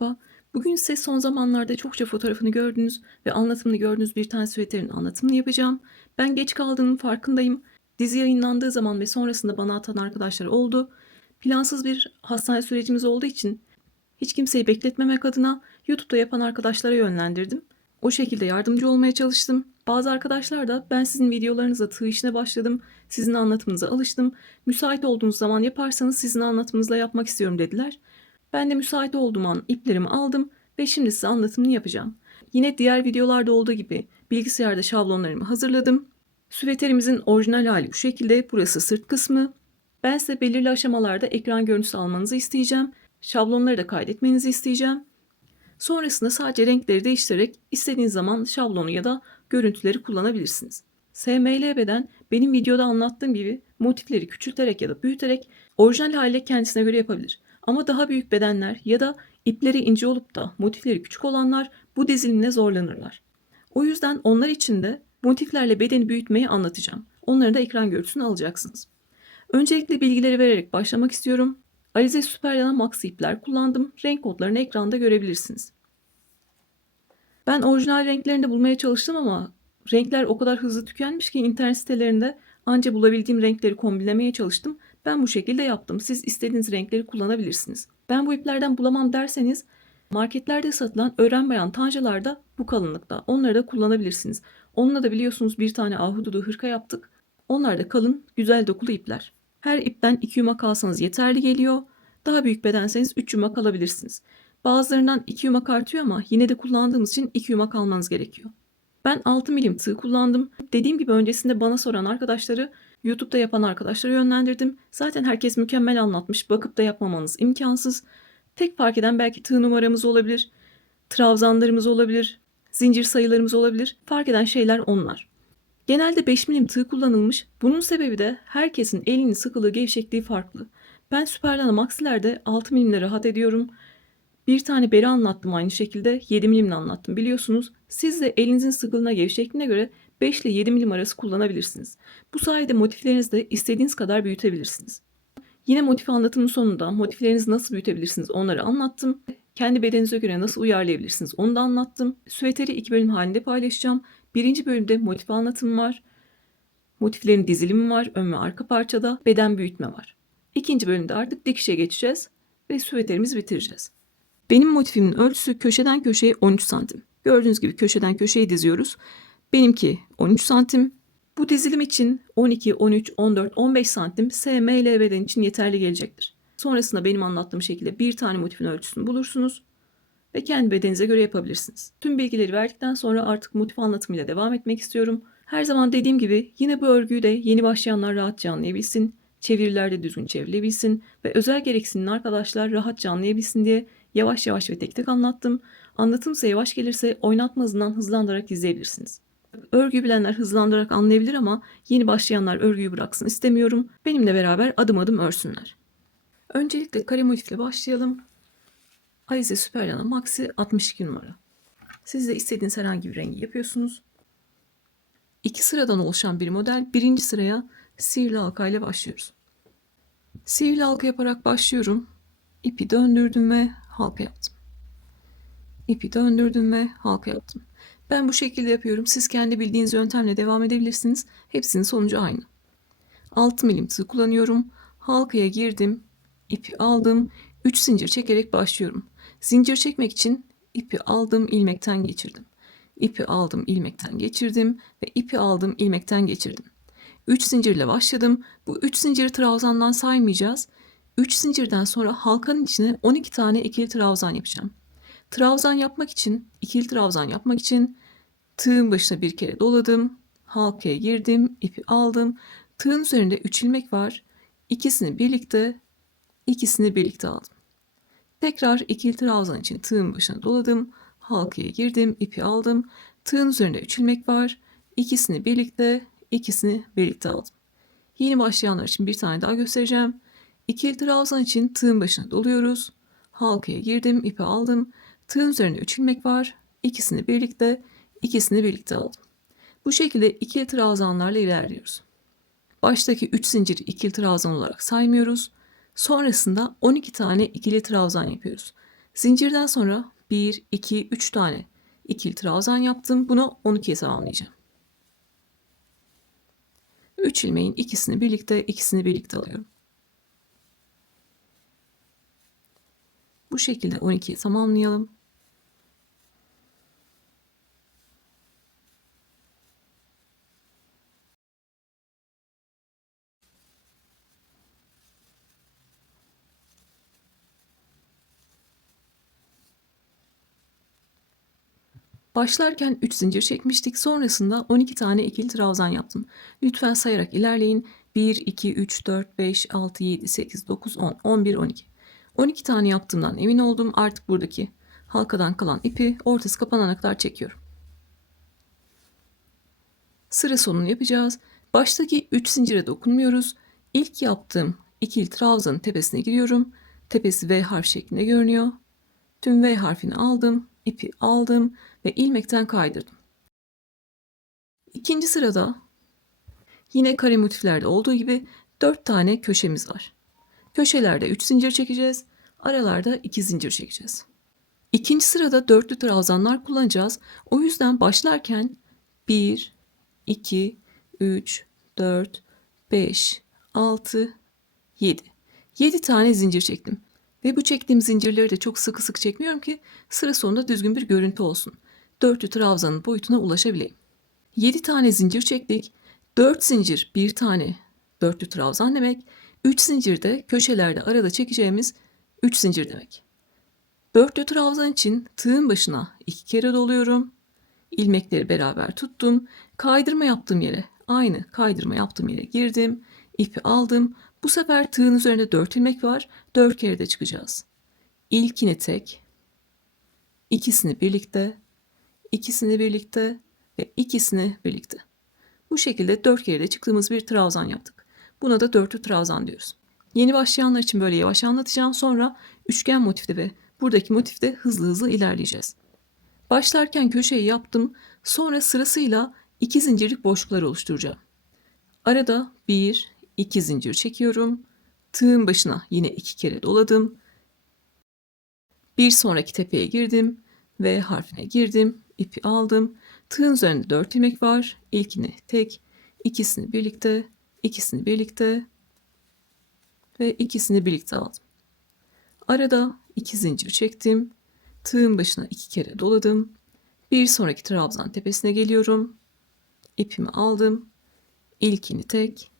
Merhaba. Bugün size son zamanlarda çokça fotoğrafını gördüğünüz ve anlatımını gördüğünüz bir tane süveterin anlatımını yapacağım. Ben geç kaldığımın farkındayım. Dizi yayınlandığı zaman ve sonrasında bana atan arkadaşlar oldu. Plansız bir hastane sürecimiz olduğu için hiç kimseyi bekletmemek adına YouTube'da yapan arkadaşlara yönlendirdim. O şekilde yardımcı olmaya çalıştım. Bazı arkadaşlar da ben sizin videolarınıza tığ işine başladım, sizin anlatımınıza alıştım. Müsait olduğunuz zaman yaparsanız sizin anlatımınızla yapmak istiyorum dediler. Ben de müsait olduğum an iplerimi aldım ve şimdi size anlatımını yapacağım. Yine diğer videolarda olduğu gibi bilgisayarda şablonlarımı hazırladım. Süveterimizin orijinal hali bu şekilde. Burası sırt kısmı. Ben size belirli aşamalarda ekran görüntüsü almanızı isteyeceğim. Şablonları da kaydetmenizi isteyeceğim. Sonrasında sadece renkleri değiştirerek istediğiniz zaman şablonu ya da görüntüleri kullanabilirsiniz. SMLB'den benim videoda anlattığım gibi motifleri küçülterek ya da büyüterek orijinal haliyle kendisine göre yapabilir. Ama daha büyük bedenler ya da ipleri ince olup da motifleri küçük olanlar bu dizilimle zorlanırlar. O yüzden onlar için de motiflerle bedeni büyütmeyi anlatacağım. Onların da ekran görüntüsünü alacaksınız. Öncelikle bilgileri vererek başlamak istiyorum. Alize Superlana Maxi ipler kullandım. Renk kodlarını ekranda görebilirsiniz. Ben orijinal renklerini de bulmaya çalıştım ama renkler o kadar hızlı tükenmiş ki internet sitelerinde anca bulabildiğim renkleri kombinlemeye çalıştım. Ben bu şekilde yaptım. Siz istediğiniz renkleri kullanabilirsiniz. Ben bu iplerden bulamam derseniz marketlerde satılan öğren bayan tancalar da bu kalınlıkta. Onları da kullanabilirsiniz. Onunla da biliyorsunuz bir tane ahududu hırka yaptık. Onlar da kalın, güzel dokulu ipler. Her ipten 2 yumak alsanız yeterli geliyor. Daha büyük bedenseniz 3 yumak alabilirsiniz. Bazılarından 2 yumak artıyor ama yine de kullandığımız için 2 yumak almanız gerekiyor. Ben 6 milim tığ kullandım. Dediğim gibi öncesinde bana soran arkadaşları YouTube'da yapan arkadaşlara yönlendirdim. Zaten herkes mükemmel anlatmış. Bakıp da yapmamanız imkansız. Tek fark eden belki tığ numaramız olabilir, trabzanlarımız olabilir, zincir sayılarımız olabilir. Fark eden şeyler onlar. Genelde 5 milim tığ kullanılmış. Bunun sebebi de herkesin elinin sıkılığı, gevşekliği farklı. Ben Superlana Maxi'lerde 6 milimle rahat ediyorum. Bir tane beri anlattım aynı şekilde 7 milimle anlattım biliyorsunuz. Siz de elinizin sıkılığına, gevşekliğine göre 5 ile 7 milim arası kullanabilirsiniz. Bu sayede motiflerinizi de istediğiniz kadar büyütebilirsiniz. Yine motif anlatımın sonunda motiflerinizi nasıl büyütebilirsiniz onları anlattım. Kendi bedeninize göre nasıl uyarlayabilirsiniz onu da anlattım. Süveteri 2 bölüm halinde paylaşacağım. Birinci bölümde motif anlatımı var. Motiflerin dizilimi var. Ön ve arka parçada beden büyütme var. İkinci bölümde artık dikişe geçeceğiz ve süveterimizi bitireceğiz. Benim motifimin ölçüsü köşeden köşeye 13 santim. Gördüğünüz gibi köşeden köşeyi diziyoruz. Benimki 13 santim. Bu dizilim için 12, 13, 14, 15 santim SM, beden için yeterli gelecektir. Sonrasında benim anlattığım şekilde bir tane motifin ölçüsünü bulursunuz ve kendi bedeninize göre yapabilirsiniz. Tüm bilgileri verdikten sonra artık motif anlatımıyla devam etmek istiyorum. Her zaman dediğim gibi yine bu örgüyü de yeni başlayanlar rahatça anlayabilsin, çeviriler de düzgün çevrilebilsin ve özel gereksinimli arkadaşlar rahatça anlayabilsin diye yavaş yavaş ve tek tek anlattım. Anlatımsa yavaş gelirse oynatma hızından hızlandırarak izleyebilirsiniz. Örgüyü bilenler hızlandırarak anlayabilir ama yeni başlayanlar örgüyü bıraksın istemiyorum. Benimle beraber adım adım örsünler. Öncelikle kare motifle başlayalım. Alize Superlana Maxi 62 numara. Siz de istediğiniz herhangi bir rengi yapıyorsunuz. 2 sıradan oluşan bir model. Birinci sıraya sihirli halka ile başlıyoruz. Sihirli halka yaparak başlıyorum. İpi döndürdüm ve halka yaptım. İpi döndürdüm ve halka yaptım. Ben bu şekilde yapıyorum. Siz kendi bildiğiniz yöntemle devam edebilirsiniz. Hepsinin sonucu aynı. 6 milim tığ kullanıyorum. Halkaya girdim. İpi aldım. 3 zincir çekerek başlıyorum. Zincir çekmek için ipi aldım, ilmekten geçirdim. İpi aldım, ilmekten geçirdim ve ipi aldım, ilmekten geçirdim. 3 zincirle başladım. Bu 3 zinciri trabzandan saymayacağız. 3 zincirden sonra halkanın içine 12 tane ikili trabzan yapacağım. Trabzan yapmak için, ikili trabzan yapmak için tığın başına bir kere doladım. Halkaya girdim, ipi aldım. Tığın üzerinde 3 ilmek var. İkisini birlikte aldım. Tekrar ikili trabzan için tığın başına doladım. Halkaya girdim, ipi aldım. Tığın üzerinde 3 ilmek var. İkisini birlikte aldım. Yeni başlayanlar için bir tane daha göstereceğim. İkili trabzan için tığın başına doluyoruz. Halkaya girdim, ipi aldım. Tığın üzerinde 3 ilmek var. İkisini birlikte aldım. Bu şekilde ikili trabzanlarla ilerliyoruz. Baştaki 3 zinciri ikili trabzan olarak saymıyoruz. Sonrasında 12 tane ikili trabzan yapıyoruz. Zincirden sonra 1, 2, 3 tane ikili trabzan yaptım. Bunu 12'ye tamamlayacağım. 3 ilmeğin ikisini birlikte alıyorum. Bu şekilde 12'yi tamamlayalım. Başlarken 3 zincir çekmiştik. Sonrasında 12 tane ikili trabzan yaptım. Lütfen sayarak ilerleyin. 1, 2, 3, 4, 5, 6, 7, 8, 9, 10, 11, 12. 12 tane yaptığımdan emin oldum. Artık buradaki halkadan kalan ipi ortası kapanana kadar çekiyorum. Sıra sonunu yapacağız. Baştaki 3 zincire dokunmuyoruz. İlk yaptığım ikili trabzanın tepesine giriyorum. Tepesi V harf şeklinde görünüyor. Tüm V harfini aldım, ipi aldım ve ilmekten kaydırdım. İkinci sırada yine kare motiflerde olduğu gibi 4 tane köşemiz var. Köşelerde 3 zincir çekeceğiz, aralarda 2 zincir çekeceğiz. İkinci sırada dörtlü trabzanlar kullanacağız. O yüzden başlarken 1, 2, 3, 4, 5, 6, 7. 7 tane zincir çektim. Ve bu çektiğim zincirleri de çok sıkı sıkı çekmiyorum ki sıra sonunda düzgün bir görüntü olsun. Dörtlü trabzanın boyutuna ulaşabileyim. 7 tane zincir çektik. 4 zincir bir tane dörtlü trabzan demek. 3 zincir de köşelerde arada çekeceğimiz 3 zincir demek. Dörtlü trabzan için tığın başına 2 kere doluyorum. İlmekleri beraber tuttum. Kaydırma yaptığım yere, aynı kaydırma yaptığım yere girdim. İpi aldım. Bu sefer tığın üzerinde 4 ilmek var. 4 kere de çıkacağız. İlkini tek, ikisini birlikte, ikisini birlikte ve ikisini birlikte. Bu şekilde 4 kere de çıktığımız bir trabzan yaptık. Buna da dörtlü trabzan diyoruz. Yeni başlayanlar için böyle yavaş anlatacağım. Sonra üçgen motifte ve buradaki motifte hızlı hızlı ilerleyeceğiz. Başlarken köşeyi yaptım. Sonra sırasıyla 2 zincirlik boşluklar oluşturacağım. Arada 1, 2 zincir çekiyorum. Tığın başına yine 2 kere doladım. Bir sonraki tepeye girdim. V harfine girdim. İpi aldım. Tığın üzerinde 4 ilmek var. İlkini tek, ikisini birlikte, ikisini birlikte ve ikisini birlikte aldım. Arada 2 zincir çektim. Tığın başına 2 kere doladım. Bir sonraki trabzan tepesine geliyorum. İpimi aldım. İlkini tek,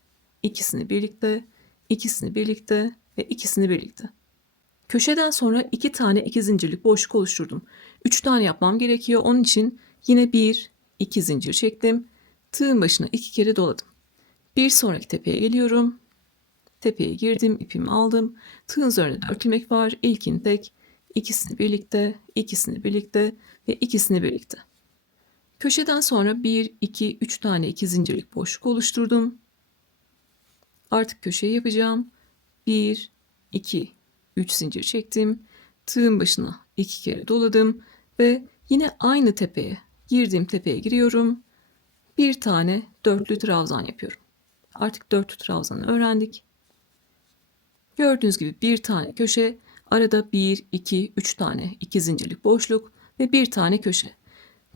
ikisini birlikte, ikisini birlikte ve ikisini birlikte. Köşeden sonra 2 tane 2 zincirlik boşluk oluşturdum. 3 tane yapmam gerekiyor. Onun için yine 1, 2 zincir çektim. Tığın başına 2 kere doladım. Bir sonraki tepeye geliyorum. Tepeye girdim, ipimi aldım. Tığın üzerinde 4 ilmek var. İlkini tek, ikisini birlikte, ikisini birlikte ve ikisini birlikte. Köşeden sonra 1, 2, 3 tane 2 zincirlik boşluk oluşturdum. Artık köşeyi yapacağım. 1, 2, 3 zincir çektim. Tığın başına 2 kere doladım ve yine aynı tepeye, girdiğim tepeye giriyorum. Bir tane dörtlü trabzan yapıyorum. Artık dörtlü trabzanı öğrendik. Gördüğünüz gibi bir tane köşe, arada 1, 2, 3 tane 2 zincirlik boşluk ve bir tane köşe.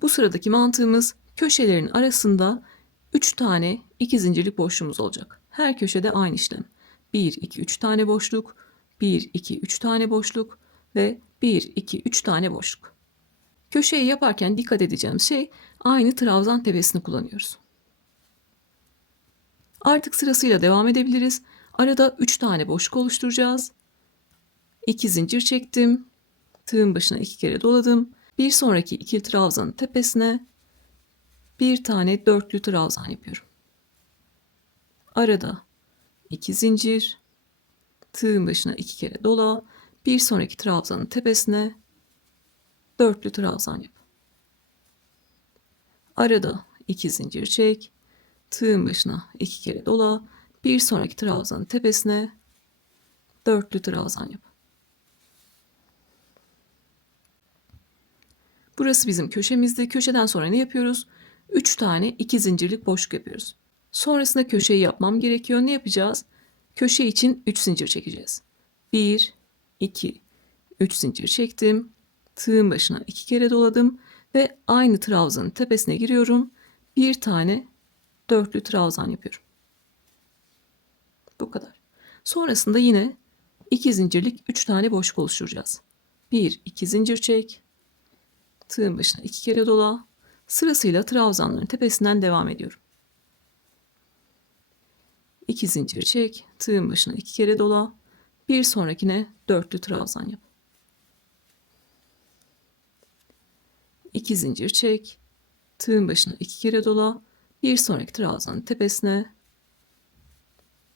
Bu sıradaki mantığımız köşelerin arasında 3 tane 2 zincirlik boşluğumuz olacak. Her köşede aynı işlem. 1, 2, 3 tane boşluk, 1, 2, 3 tane boşluk ve 1, 2, 3 tane boşluk. Köşeyi yaparken dikkat edeceğim şey aynı trabzan tepesini kullanıyoruz. Artık sırasıyla devam edebiliriz. Arada 3 tane boşluk oluşturacağız. 2 zincir çektim. Tığın başına 2 kere doladım. Bir sonraki ikili trabzanın tepesine bir tane dörtlü trabzan yapıyorum. Arada 2 zincir, tığın başına 2 kere dola, bir sonraki trabzanın tepesine dörtlü trabzan yap. Arada 2 zincir çek, tığın başına 2 kere dola, bir sonraki trabzanın tepesine dörtlü trabzan yap. Burası bizim köşemizdi. Köşeden sonra ne yapıyoruz? 3 tane 2 zincirlik boşluk yapıyoruz. Sonrasında köşeyi yapmam gerekiyor. Ne yapacağız? Köşe için 3 zincir çekeceğiz. 1, 2, 3 zincir çektim. Tığın başına 2 kere doladım ve aynı trabzanın tepesine giriyorum. Bir tane dörtlü trabzan yapıyorum. Bu kadar. Sonrasında yine 2 zincirlik 3 tane boşluk oluşturacağız. 1 2 zincir çek. Tığın başına 2 kere dola. Sırasıyla trabzanların tepesinden devam ediyorum. 2 zincir çek. Tığın başına 2 kere dola. Bir sonrakine dörtlü trabzan yap. 2 zincir çek. Tığın başına 2 kere dola. Bir sonraki trabzanın tepesine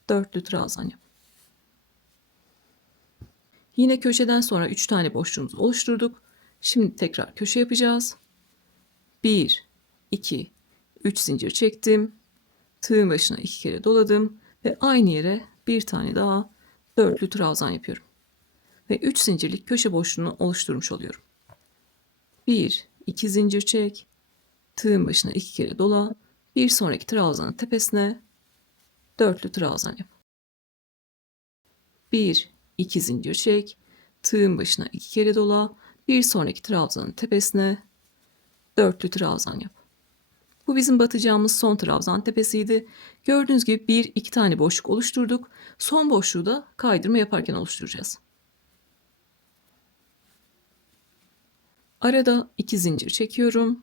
dörtlü trabzan yap. Yine köşeden sonra 3 tane boşluğumuzu oluşturduk. Şimdi tekrar köşe yapacağız. 1 2 3 zincir çektim. Tığın başına 2 kere doladım ve aynı yere bir tane daha dörtlü trabzan yapıyorum. Ve 3 zincirlik köşe boşluğunu oluşturmuş oluyorum. 1 2 zincir çek. Tığın başına 2 kere dola. Bir sonraki trabzanın tepesine dörtlü trabzan yap. 1 2 zincir çek. Tığın başına 2 kere dola. Bir sonraki trabzanın tepesine dörtlü trabzan yap. Bu bizim batacağımız son trabzan tepesiydi. Gördüğünüz gibi 1-2 tane boşluk oluşturduk. Son boşluğu da kaydırma yaparken oluşturacağız. Arada 2 zincir çekiyorum.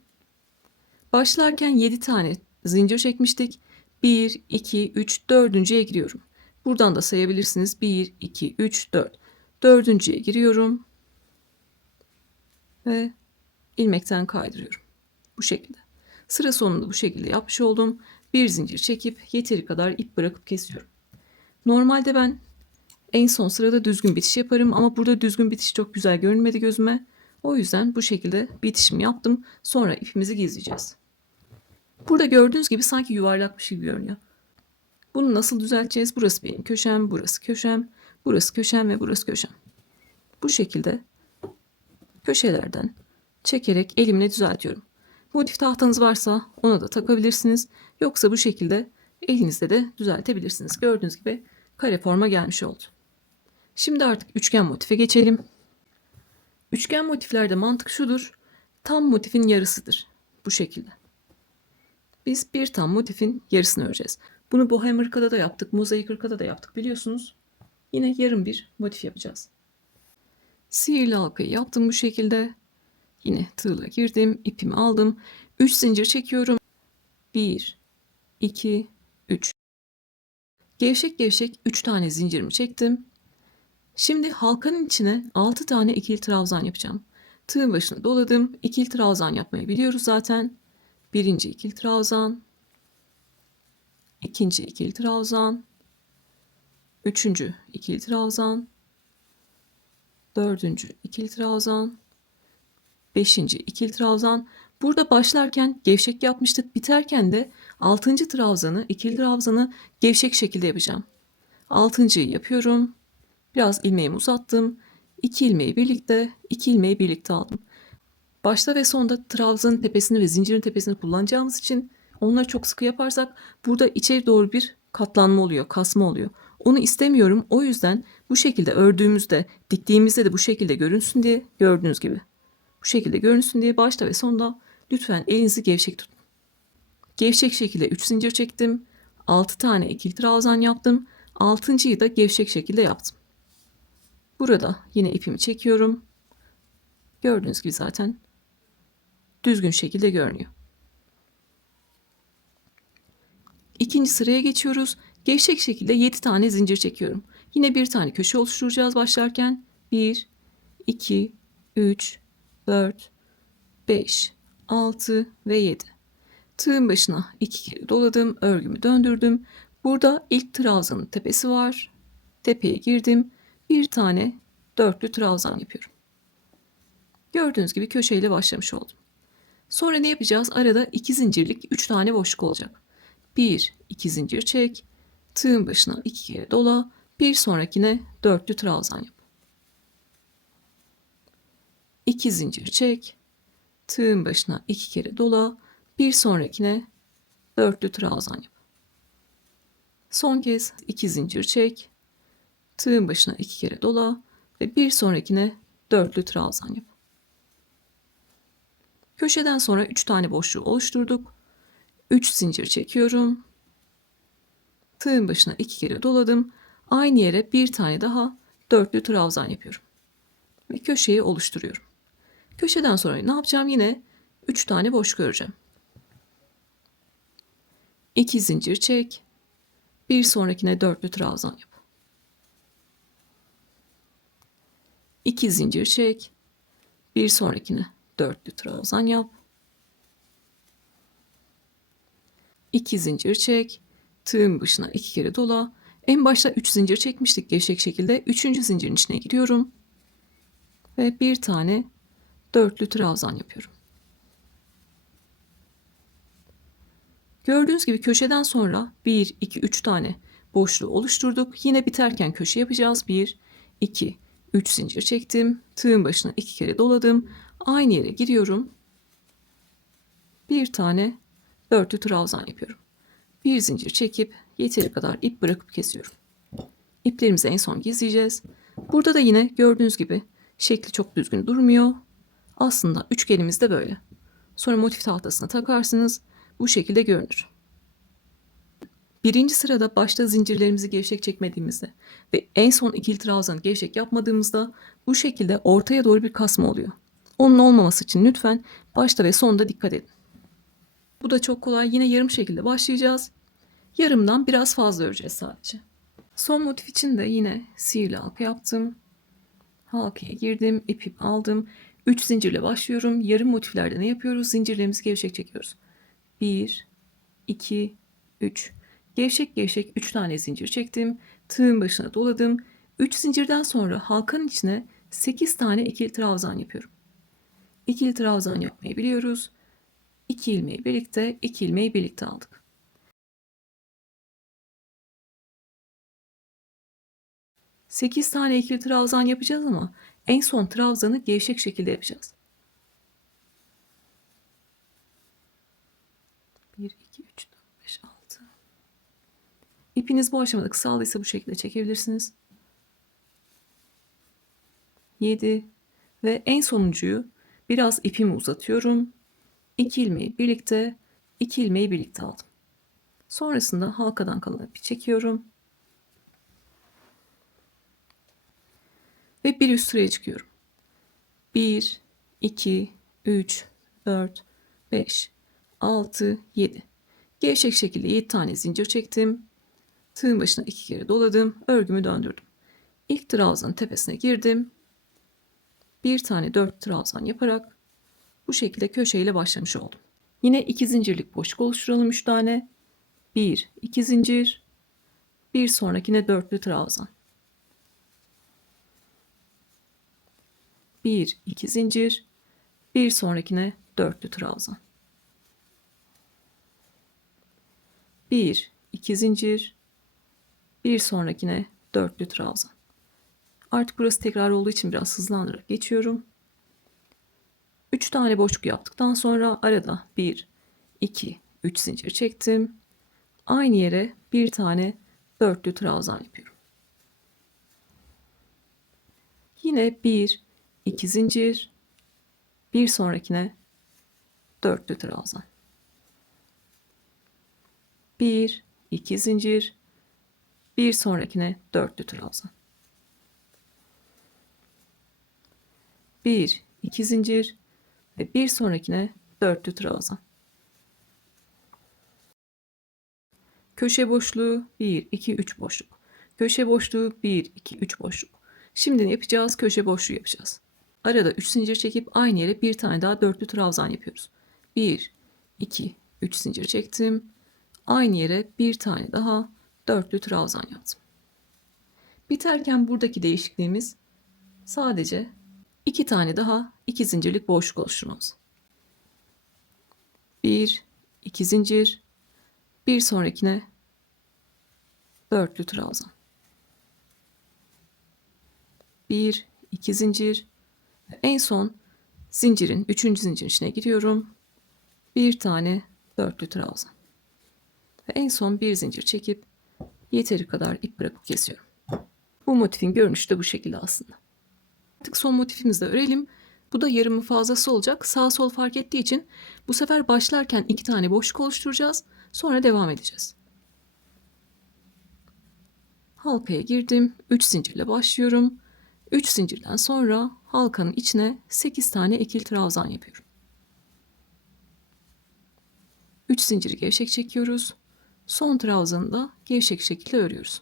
Başlarken 7 tane zincir çekmiştik. 1, 2, 3, dördüncüye giriyorum. Buradan da sayabilirsiniz. 1, 2, 3, 4. Dördüncüye giriyorum. Ve ilmekten kaydırıyorum. Bu şekilde. Sıra sonunda bu şekilde yapmış oldum. Bir zincir çekip yeteri kadar ip bırakıp kesiyorum. Normalde ben en son sırada düzgün bitiş yaparım ama burada düzgün bitiş çok güzel görünmedi gözüme. O yüzden bu şekilde bitişimi yaptım. Sonra ipimizi gizleyeceğiz. Burada gördüğünüz gibi sanki yuvarlakmış gibi görünüyor. Bunu nasıl düzelteceğiz? Burası benim köşem, burası köşem, burası köşem ve burası köşem. Bu şekilde köşelerden çekerek elimle düzeltiyorum. Motif tahtanız varsa ona da takabilirsiniz. Yoksa bu şekilde elinizde de düzeltebilirsiniz. Gördüğünüz gibi kare forma gelmiş oldu. Şimdi artık üçgen motife geçelim. Üçgen motiflerde mantık şudur. Tam motifin yarısıdır. Bu şekilde. Biz bir tam motifin yarısını öreceğiz. Bunu bohem hırkada da yaptık, mozaik hırkada da yaptık biliyorsunuz. Yine yarım bir motif yapacağız. Sihirli halkayı yaptım bu şekilde. Yine tığla girdim, ipimi aldım. 3 zincir çekiyorum. 1, 2, 3. Gevşek gevşek 3 tane zincirimi çektim. Şimdi halkanın içine 6 tane ikili trabzan yapacağım. Tığın başına doladım. İkili trabzan yapmayı biliyoruz zaten. Birinci ikili trabzan. İkinci ikili trabzan. Üçüncü ikili trabzan. Dördüncü ikili trabzan. Beşinci ikili trabzan. Burada başlarken gevşek yapmıştık. Biterken de 6. trabzanı, ikili trabzanı gevşek şekilde yapacağım. 6.'yı yapıyorum. Biraz ilmeğimi uzattım. 2 ilmeği birlikte, 2 ilmeği birlikte aldım. Başta ve sonda trabzanın tepesini ve zincirin tepesini kullanacağımız için onları çok sıkı yaparsak burada içeri doğru bir katlanma oluyor, kasma oluyor. Onu istemiyorum. O yüzden bu şekilde ördüğümüzde, diktiğimizde de bu şekilde görünsün diye, gördüğünüz gibi. Bu şekilde görünsün diye başta ve sonda lütfen elinizi gevşek tutun. Gevşek şekilde 3 zincir çektim. 6 tane ikili trabzan yaptım. 6.'yı da gevşek şekilde yaptım. Burada yine ipimi çekiyorum. Gördüğünüz gibi zaten düzgün şekilde görünüyor. İkinci sıraya geçiyoruz. Gevşek şekilde 7 tane zincir çekiyorum. Yine bir tane köşe oluşturacağız başlarken. 1, 2, 3, 4, 5, 6 ve 7. Tığın başına 2 kere doladım. Örgümü döndürdüm. Burada ilk trabzanın tepesi var. Tepeye girdim. Bir tane dörtlü trabzan yapıyorum. Gördüğünüz gibi köşeyle başlamış oldum. Sonra ne yapacağız? Arada 2 zincirlik 3 tane boşluk olacak. 1, 2 zincir çek. Tığın başına 2 kere dola. Bir sonrakine dörtlü trabzan yap. 2 zincir çek. Tığın başına 2 kere dola. Bir sonrakine dörtlü trabzan yap. Son kez 2 zincir çek. Tığın başına 2 kere dola ve bir sonrakine dörtlü trabzan yap. Köşeden sonra 3 tane boşluğu oluşturduk. 3 zincir çekiyorum. Tığın başına 2 kere doladım. Aynı yere bir tane daha dörtlü trabzan yapıyorum. Ve köşeyi oluşturuyorum. Köşeden sonra ne yapacağım? Yine 3 tane boşluk öreceğim. 2 zincir çek. Bir sonrakine dörtlü trabzan yap. 2 zincir çek. Bir sonrakine dörtlü trabzan yap. 2 zincir çek. Tığın başına 2 kere dola. En başta 3 zincir çekmiştik gevşek şekilde. 3. zincirin içine giriyorum. Ve bir tane dörtlü trabzan yapıyorum. Gördüğünüz gibi köşeden sonra 1, 2, 3 tane boşluğu oluşturduk. Yine biterken köşe yapacağız. 1, 2, 3 zincir çektim. Tığın başına 2 kere doladım. Aynı yere giriyorum. Bir tane dörtlü trabzan yapıyorum. Bir zincir çekip yeteri kadar ip bırakıp kesiyorum. İplerimizi en son gizleyeceğiz. Burada da yine gördüğünüz gibi şekli çok düzgün durmuyor. Aslında üçgenimiz de böyle. Sonra motif tahtasına takarsınız. Bu şekilde görünür. Birinci sırada başta zincirlerimizi gevşek çekmediğimizde ve en son ikili trabzanı gevşek yapmadığımızda bu şekilde ortaya doğru bir kasma oluyor. Onun olmaması için lütfen başta ve sonda dikkat edin. Bu da çok kolay. Yine yarım şekilde başlayacağız. Yarımdan biraz fazla öreceğiz sadece. Son motif için de yine sihirli halka yaptım. Halkaya girdim, ipimi aldım. 3 zincirle başlıyorum. Yarım motiflerde ne yapıyoruz? Zincirlerimizi gevşek çekiyoruz. 1, 2, 3. Gevşek gevşek 3 tane zincir çektim. Tığın başına doladım. 3 zincirden sonra halkanın içine 8 tane ikili trabzan yapıyorum. İkili trabzan yapmayı biliyoruz. 2 ilmeği birlikte, 2 ilmeği birlikte aldık. Sekiz tane ikili trabzan yapacağız ama en son trabzanı gevşek şekilde yapacağız. 1, 2, 3, 4, 5, 6. İpiniz bu aşamada kısaldıysa bu şekilde çekebilirsiniz. 7 ve en sonuncuyu biraz ipimi uzatıyorum. 2 ilmeği birlikte, 2 ilmeği birlikte aldım. Sonrasında halkadan kalan ipi çekiyorum. Ve bir üst sıraya çıkıyorum. 1, 2, 3, 4, 5, 6, 7. Gevşek şekilde 7 tane zincir çektim. Tığın başına 2 kere doladım. Örgümü döndürdüm. İlk trabzanın tepesine girdim. Bir tane 4 trabzan yaparak bu şekilde köşeyle başlamış oldum. Yine 2 zincirlik boşluk oluşturalım 3 tane. 1, 2 zincir. Bir sonrakine dörtlü trabzan. 1, 2 zincir. Bir sonrakine dörtlü trabzan. 1, 2 zincir. Bir sonrakine dörtlü trabzan. Artık burası tekrar olduğu için biraz hızlandırarak geçiyorum. 3 tane boşluk yaptıktan sonra arada 1, 2, 3 zincir çektim. Aynı yere bir tane dörtlü trabzan yapıyorum. Yine 1, 2 zincir. Bir sonrakine dörtlü trabzan. 1, 2 zincir. Bir sonrakine dörtlü trabzan. 1, 2 zincir ve bir sonrakine dörtlü trabzan. Köşe boşluğu 1, 2, 3 boşluk. Köşe boşluğu 1, 2, 3 boşluk. Şimdi ne yapacağız? Köşe boşluğu yapacağız. Arada 3 zincir çekip aynı yere bir tane daha dörtlü trabzan yapıyoruz. 1, 2, 3 zincir çektim. Aynı yere bir tane daha dörtlü trabzan yaptım. Biterken buradaki değişikliğimiz sadece 2 tane daha 2 zincirlik boşluk oluşturmamız. 1, 2 zincir. Bir sonrakine dörtlü trabzan. 1, 2 zincir. En son zincirin 3. zincirin içine giriyorum. Bir tane dörtlü trabzan. Ve en son bir zincir çekip yeteri kadar ip bırakıp kesiyorum. Bu motifin görünüşü de bu şekilde aslında. Artık son motifimizi de örelim. Bu da yarımı fazlası olacak. Sağ sol fark ettiği için bu sefer başlarken 2 tane boşluk oluşturacağız. Sonra devam edeceğiz. Halkaya girdim. 3 zincirle başlıyorum. 3 zincirden sonra halkanın içine 8 tane ikili trabzan yapıyorum. 3 zinciri gevşek çekiyoruz. Son trabzanı da gevşek şekilde örüyoruz.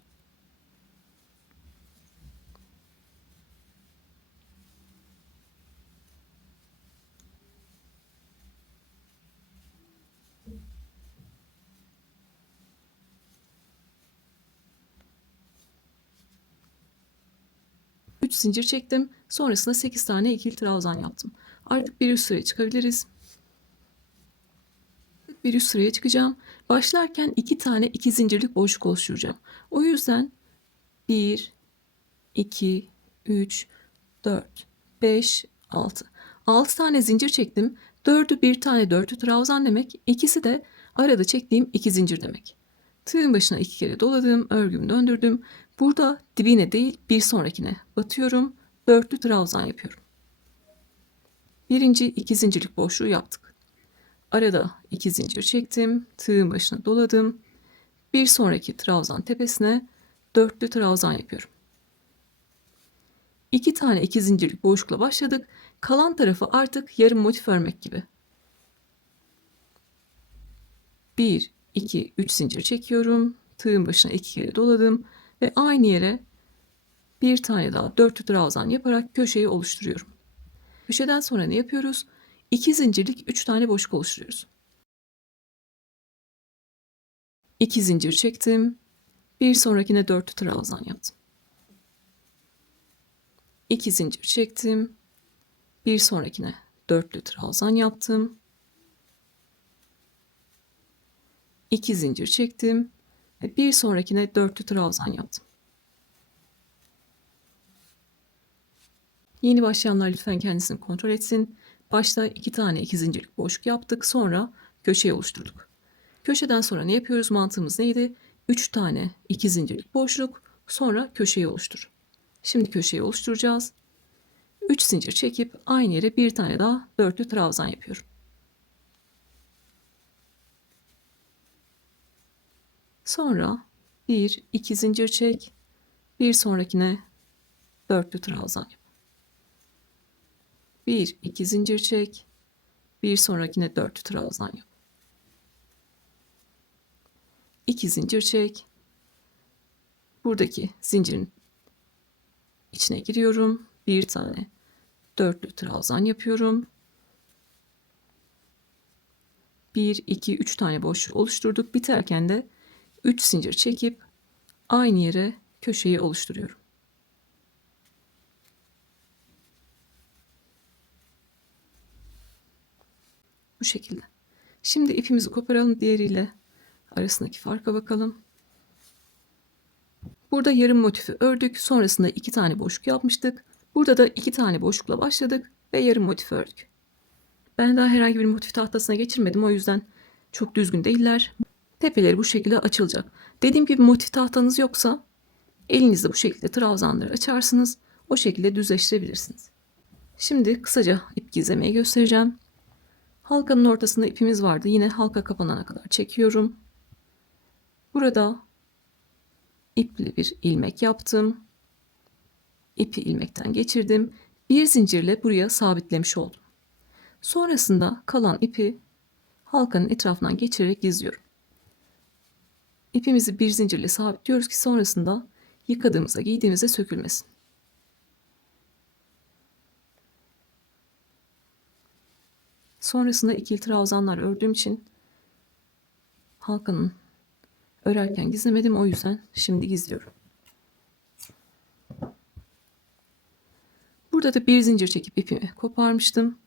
Üç zincir çektim. Sonrasında 8 tane ikili trabzan yaptım. Artık bir üst sıraya çıkabiliriz. Bir üst sıraya çıkacağım. Başlarken 2 tane 2 zincirlik boşluk oluşturacağım. O yüzden 1, 2, 3, 4, 5, 6. 6 tane zincir çektim. 4'ü bir tane dörtlü trabzan demek. İkisi de arada çektiğim 2 zincir demek. Tığın başına 2 kere doladım. Örgümü döndürdüm. Burada dibine değil bir sonrakine batıyorum. Dörtlü trabzan yapıyorum. Birinci 2 zincirlik boşluğu yaptık. Arada 2 zincir çektim. Tığın başına doladım. Bir sonraki trabzan tepesine dörtlü trabzan yapıyorum. 2 tane 2 zincirlik boşlukla başladık. Kalan tarafı artık yarım motif örmek gibi. 1, 2, 3 zincir çekiyorum. Tığın başına 2 kere doladım ve aynı yere bir tane daha dörtlü trabzan yaparak köşeyi oluşturuyorum. Köşeden sonra ne yapıyoruz? 2 zincirlik 3 tane boşluk oluşturuyoruz. 2 zincir çektim. Bir sonrakine dörtlü trabzan yaptım. 2 zincir çektim. Bir sonrakine dörtlü trabzan yaptım. 2 zincir çektim ve bir sonrakine dörtlü trabzan yaptım. Yeni başlayanlar lütfen kendisini kontrol etsin. Başta 2 tane 2 zincirlik boşluk yaptık. Sonra köşeyi oluşturduk. Köşeden sonra ne yapıyoruz? Mantığımız neydi? 3 tane 2 zincirlik boşluk. Sonra köşeyi oluştur. Şimdi köşeyi oluşturacağız. 3 zincir çekip aynı yere bir tane daha dörtlü trabzan yapıyorum. Sonra 1, 2 zincir çek. Bir sonrakine dörtlü trabzan yap. 1, 2 zincir çek. Bir sonrakine dörtlü trabzan yap. 2 zincir çek. Buradaki zincirin içine giriyorum. Bir tane dörtlü trabzan yapıyorum. 1, 2, 3 tane boşluk oluşturduk. Biterken de 3 zincir çekip aynı yere köşeyi oluşturuyorum. Bu şekilde. Şimdi ipimizi koparalım, diğeriyle arasındaki farka bakalım. Burada yarım motifi ördük. Sonrasında 2 tane boşluk yapmıştık. Burada da 2 tane boşlukla başladık ve yarım motif ördük. Ben daha herhangi bir motif tahtasına geçirmedim. O yüzden çok düzgün değiller. Tepeleri bu şekilde açılacak. Dediğim gibi motif tahtanız yoksa elinizde bu şekilde trabzanları açarsınız. O şekilde düzleştirebilirsiniz. Şimdi kısaca ip gizlemeyi göstereceğim. Halkanın ortasında ipimiz vardı. Yine halka kapanana kadar çekiyorum. Burada ipli bir ilmek yaptım. İpi ilmekten geçirdim. Bir zincirle buraya sabitlemiş oldum. Sonrasında kalan ipi halkanın etrafından geçirerek gizliyorum. İpimizi bir zincirle sabitliyoruz ki sonrasında yıkadığımızda, giydiğimizde sökülmesin. Sonrasında ikili trabzanlar ördüğüm için halkanın örerken gizlemedim, o yüzden şimdi gizliyorum. Burada da bir zincir çekip ipimi koparmıştım.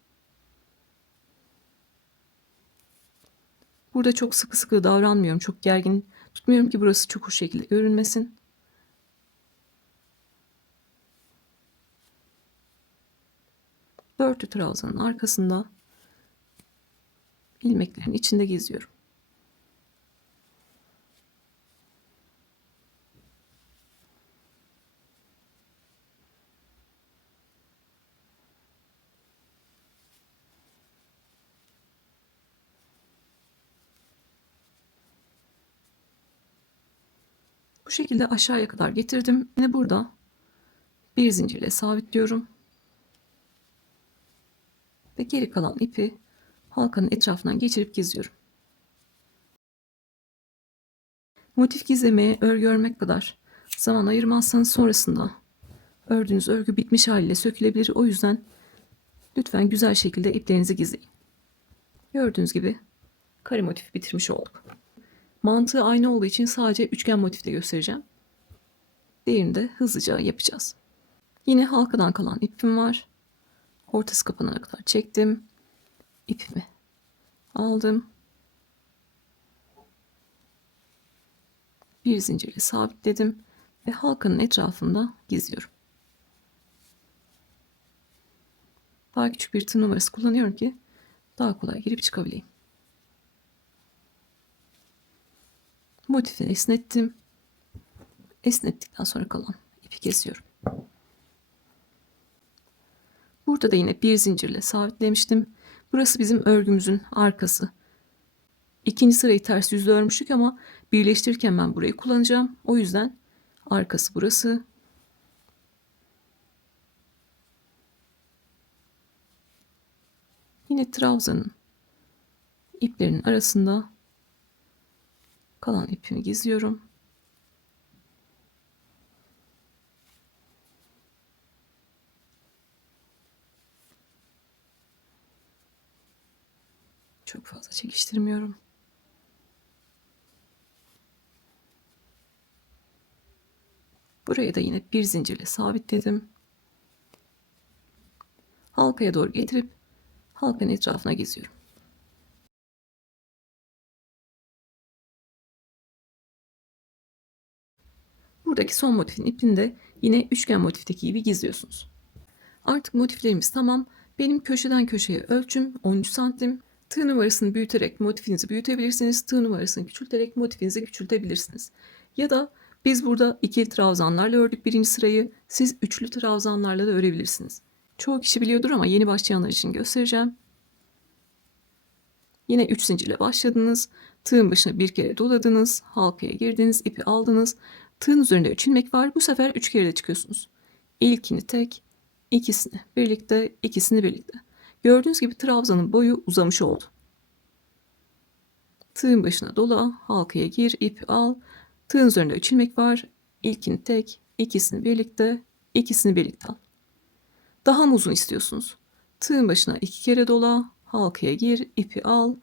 Burada çok sıkı sıkı davranmıyorum. Çok gergin tutmuyorum ki burası çok hoş şekilde görünmesin. Dörtlü trabzanın arkasında ilmeklerin içinde gizliyorum. şekilde aşağıya kadar getirdim. Yine burada bir zincirle sabitliyorum. Ve geri kalan ipi halkanın etrafından geçirip geziyorum. Motif gizlemeye örgü örmek kadar zaman ayırmazsanız sonrasında ördüğünüz örgü bitmiş haliyle sökülebilir. O yüzden lütfen güzel şekilde iplerinizi gizleyin. Gördüğünüz gibi kare motifi bitirmiş olduk. Mantığı aynı olduğu için sadece üçgen motifle göstereceğim. Diğerini de hızlıca yapacağız. Yine halkadan kalan ipim var. Ortası kapanana kadar çektim. İpimi aldım. Bir zincirle sabitledim ve halkanın etrafında gizliyorum. Daha küçük bir tığ numarası kullanıyorum ki daha kolay girip çıkabileyim. Motifini esnettim. Esnettikten sonra kalan ipi kesiyorum. Burada da yine bir zincirle sabitlemiştim. Burası bizim örgümüzün arkası. İkinci sırayı ters yüzle örmüştük ama birleştirirken ben burayı kullanacağım. O yüzden arkası burası. Yine trabzanın iplerinin arasında kalan ipimi gizliyorum. Çok fazla çekiştirmiyorum. Buraya da yine bir zincirle sabitledim. Halkaya doğru getirip halkanın etrafına geziyorum. Buradaki son motifin ipini de yine üçgen motifteki gibi gizliyorsunuz. Artık motiflerimiz tamam. Benim köşeden köşeye ölçüm 13 santim. Tığ numarasını büyüterek motifinizi büyütebilirsiniz. Tığ numarasını küçülterek motifinizi küçültebilirsiniz. Ya da biz burada ikili trabzanlarla ördük birinci sırayı. Siz üçlü trabzanlarla da örebilirsiniz. Çoğu kişi biliyordur ama yeni başlayanlar için göstereceğim. Yine 3 zincirle başladınız. Tığın başına bir kere doladınız. Halkaya girdiniz. İpi aldınız. Tığın üzerinde 3 ilmek var. Bu sefer 3 kere de çıkıyorsunuz. İlkini tek, ikisini birlikte, ikisini birlikte. Gördüğünüz gibi trabzanın boyu uzamış oldu. Tığın başına dola, halkaya gir, ip al. Tığın üzerinde 3 ilmek var. İlkini tek, ikisini birlikte, ikisini birlikte al. Daha mı uzun istiyorsunuz? Tığın başına 2 kere dola, halkaya gir, ipi al.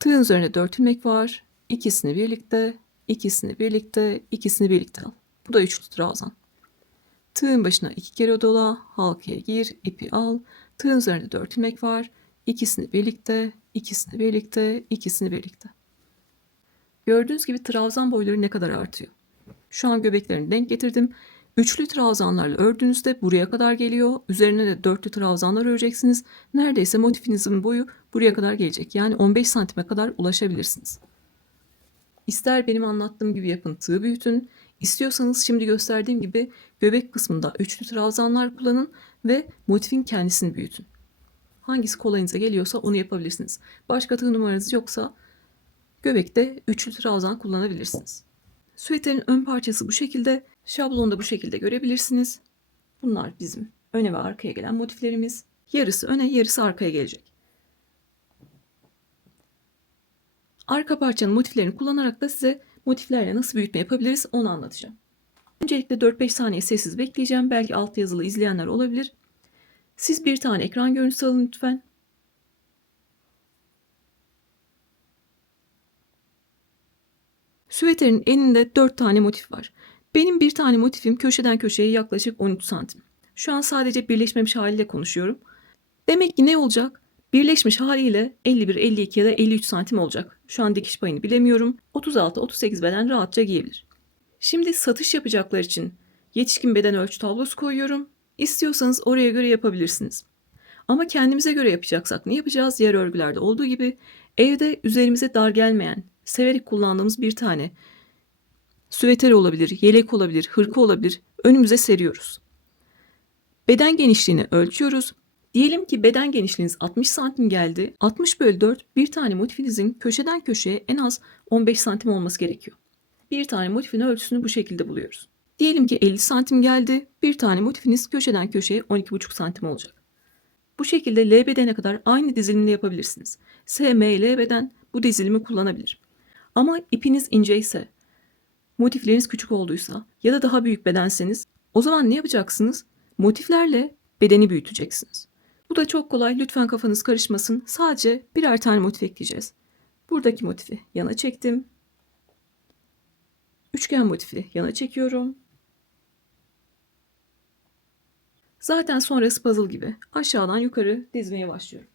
Tığın üzerinde 4 ilmek var. İkisini birlikte, ikisini birlikte, ikisini birlikte al. Bu da üçlü trabzan. Tığın başına 2 kere dola, halkaya gir, ipi al. Tığın üzerinde 4 ilmek var. İkisini birlikte, ikisini birlikte, ikisini birlikte. Gördüğünüz gibi trabzan boyları ne kadar artıyor. Şu an göbeklerini denk getirdim. Üçlü trabzanlarla ördüğünüzde buraya kadar geliyor. Üzerine de dörtlü trabzanlar öreceksiniz. Neredeyse motifinizin boyu buraya kadar gelecek. Yani 15 santime kadar ulaşabilirsiniz. İster benim anlattığım gibi yapın, tığ büyütün. İstiyorsanız şimdi gösterdiğim gibi göbek kısmında üçlü trabzanlar kullanın ve motifin kendisini büyütün. Hangisi kolayınıza geliyorsa onu yapabilirsiniz. Başka tığ numaranız yoksa göbekte üçlü trabzan kullanabilirsiniz. Süveterin ön parçası bu şekilde. Şablonda bu şekilde görebilirsiniz. Bunlar bizim öne ve arkaya gelen motiflerimiz. Yarısı öne, yarısı arkaya gelecek. Arka parçanın motiflerini kullanarak da size motiflerle nasıl büyütme yapabiliriz onu anlatacağım. Öncelikle 4-5 saniye sessiz bekleyeceğim. Belki alt yazılı izleyenler olabilir. Siz bir tane ekran görüntüsü alın lütfen. Süveterin eninde 4 tane motif var. Benim bir tane motifim köşeden köşeye yaklaşık 13 santim. Şu an sadece birleşmemiş haliyle konuşuyorum. Demek ki ne olacak? Birleşmiş haliyle 51, 52 ya da 53 santim olacak. Şu an dikiş payını bilemiyorum. 36-38 beden rahatça giyebilir. Şimdi satış yapacaklar için yetişkin beden ölçü tablosu koyuyorum. İstiyorsanız oraya göre yapabilirsiniz. Ama kendimize göre yapacaksak ne yapacağız? Diğer örgülerde olduğu gibi evde üzerimize dar gelmeyen, severek kullandığımız bir tane süveter olabilir, yelek olabilir, hırka olabilir önümüze seriyoruz. Beden genişliğini ölçüyoruz. Diyelim ki beden genişliğiniz 60 santim geldi. 60 bölü 4 bir tane motifinizin köşeden köşeye en az 15 santim olması gerekiyor. Bir tane motifin ölçüsünü bu şekilde buluyoruz. Diyelim ki 50 santim geldi. Bir tane motifiniz köşeden köşeye 12,5 santim olacak. Bu şekilde L bedene kadar aynı dizilimde yapabilirsiniz. S, M, L beden bu dizilimi kullanabilir. Ama ipiniz ince ise, motifleriniz küçük olduysa ya da daha büyük bedenseniz o zaman ne yapacaksınız? Motiflerle bedeni büyüteceksiniz. Bu da çok kolay. Lütfen kafanız karışmasın. Sadece birer tane motif ekleyeceğiz. Buradaki motifi yana çektim. Üçgen motifi yana çekiyorum. Zaten sonrası puzzle gibi aşağıdan yukarı dizmeye başlıyorum.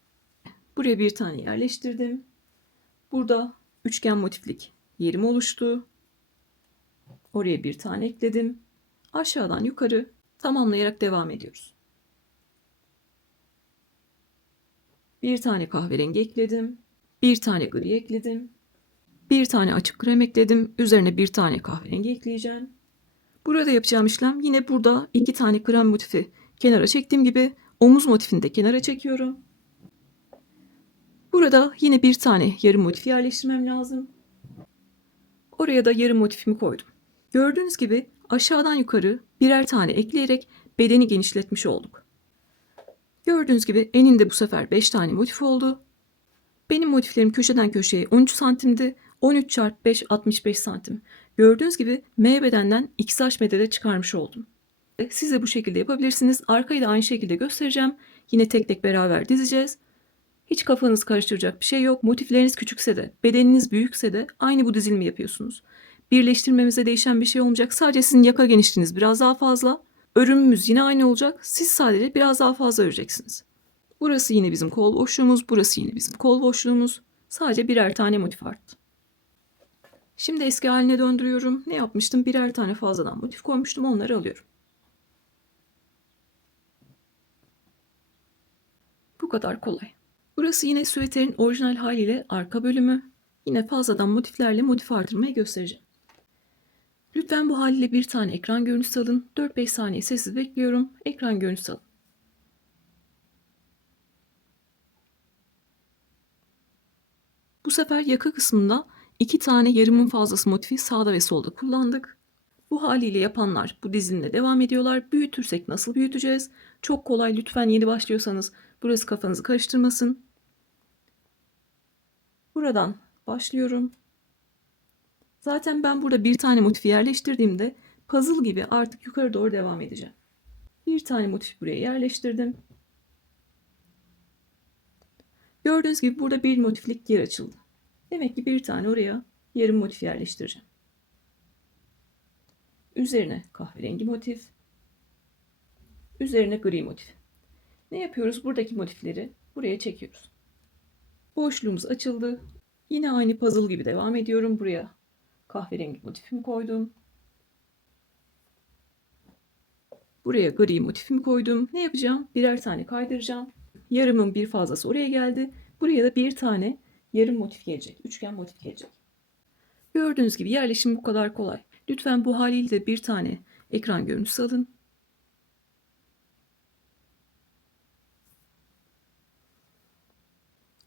Buraya bir tane yerleştirdim. Burada üçgen motiflik yerim oluştu. Oraya bir tane ekledim. Aşağıdan yukarı tamamlayarak devam ediyoruz. Bir tane kahverengi ekledim. Bir tane gri ekledim. Bir tane açık krem ekledim. Üzerine bir tane kahverengi ekleyeceğim. Burada yapacağım işlem yine burada 2 tane krem motifi kenara çektiğim gibi omuz motifini de kenara çekiyorum. Burada yine bir tane yarım motif yerleştirmem lazım. Oraya da yarım motifimi koydum. Gördüğünüz gibi aşağıdan yukarı birer tane ekleyerek bedeni genişletmiş olduk. Gördüğünüz gibi eninde bu sefer 5 tane motif oldu. Benim motiflerim köşeden köşeye 13 santimdi. 13 çarpı 5 65 santim. Gördüğünüz gibi M bedenden XH medede çıkarmış oldum. Siz de bu şekilde yapabilirsiniz. Arkayı da aynı şekilde göstereceğim. Yine tek tek beraber dizeceğiz. Hiç kafanız karıştıracak bir şey yok. Motifleriniz küçükse de, bedeniniz büyükse de aynı bu dizilimi yapıyorsunuz. Birleştirmemize değişen bir şey olmayacak. Sadece sizin yaka genişliğiniz biraz daha fazla. Örümümüz yine aynı olacak. Siz sadece biraz daha fazla öreceksiniz. Burası yine bizim kol boşluğumuz. Burası yine bizim kol boşluğumuz. Sadece birer tane motif arttı. Şimdi eski haline döndürüyorum. Ne yapmıştım? Birer tane fazladan motif koymuştum. Onları alıyorum. Bu kadar kolay. Burası yine süveterin orijinal haliyle arka bölümü. Yine fazladan motiflerle motif artırmayı göstereceğim. Lütfen bu haliyle bir tane ekran görüntüsü alın. 4-5 saniye sessiz bekliyorum. Ekran görüntüsü alın. Bu sefer yaka kısmında 2 tane yarımın fazlası motifi sağda ve solda kullandık. Bu haliyle yapanlar bu dizilimle devam ediyorlar. Büyütürsek nasıl büyüteceğiz? Çok kolay. Lütfen yeni başlıyorsanız burası kafanızı karıştırmasın. Buradan başlıyorum. Zaten ben burada bir tane motifi yerleştirdiğimde puzzle gibi artık yukarı doğru devam edeceğim. Bir tane motif buraya yerleştirdim. Gördüğünüz gibi burada bir motiflik yer açıldı. Demek ki bir tane oraya yarım motif yerleştireceğim. Üzerine kahverengi motif. Üzerine gri motif. Ne yapıyoruz? Buradaki motifleri buraya çekiyoruz. Boşluğumuz açıldı. Yine aynı puzzle gibi devam ediyorum. Buraya kahverengi motifimi koydum. Buraya gri motifimi koydum. Ne yapacağım? Birer tane kaydıracağım. Yarımın bir fazlası oraya geldi. Buraya da bir tane yarım motif gelecek. Üçgen motif gelecek. Gördüğünüz gibi yerleşim bu kadar kolay. Lütfen bu haliyle de bir tane ekran görüntüsü alın.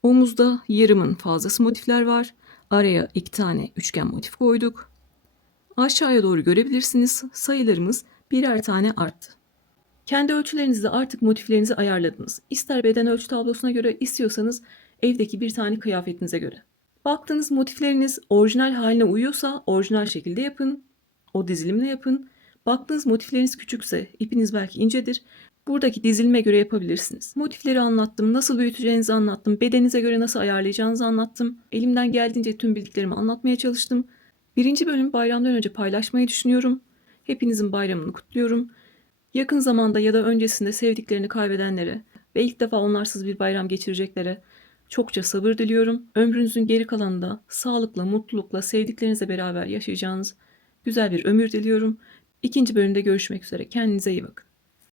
Omuzda yarımın fazlası motifler var. Araya 2 tane üçgen motif koyduk. Aşağıya doğru görebilirsiniz. Sayılarımız birer tane arttı. Kendi ölçülerinizde artık motiflerinizi ayarladınız. İster beden ölçü tablosuna göre, istiyorsanız evdeki bir tane kıyafetinize göre. Baktığınız motifleriniz orijinal haline uyuyorsa orijinal şekilde yapın. O dizilimle yapın. Baktığınız motifleriniz küçükse, ipiniz belki incedir. Buradaki dizilime göre yapabilirsiniz. Motifleri anlattım, nasıl büyüteceğinizi anlattım, bedeninize göre nasıl ayarlayacağınızı anlattım. Elimden geldiğince tüm bildiklerimi anlatmaya çalıştım. Birinci bölümü bayramdan önce paylaşmayı düşünüyorum. Hepinizin bayramını kutluyorum. Yakın zamanda ya da öncesinde sevdiklerini kaybedenlere ve ilk defa onlarsız bir bayram geçireceklere çokça sabır diliyorum. Ömrünüzün geri kalanında sağlıkla, mutlulukla, sevdiklerinizle beraber yaşayacağınız güzel bir ömür diliyorum. İkinci bölümde görüşmek üzere. Kendinize iyi bakın.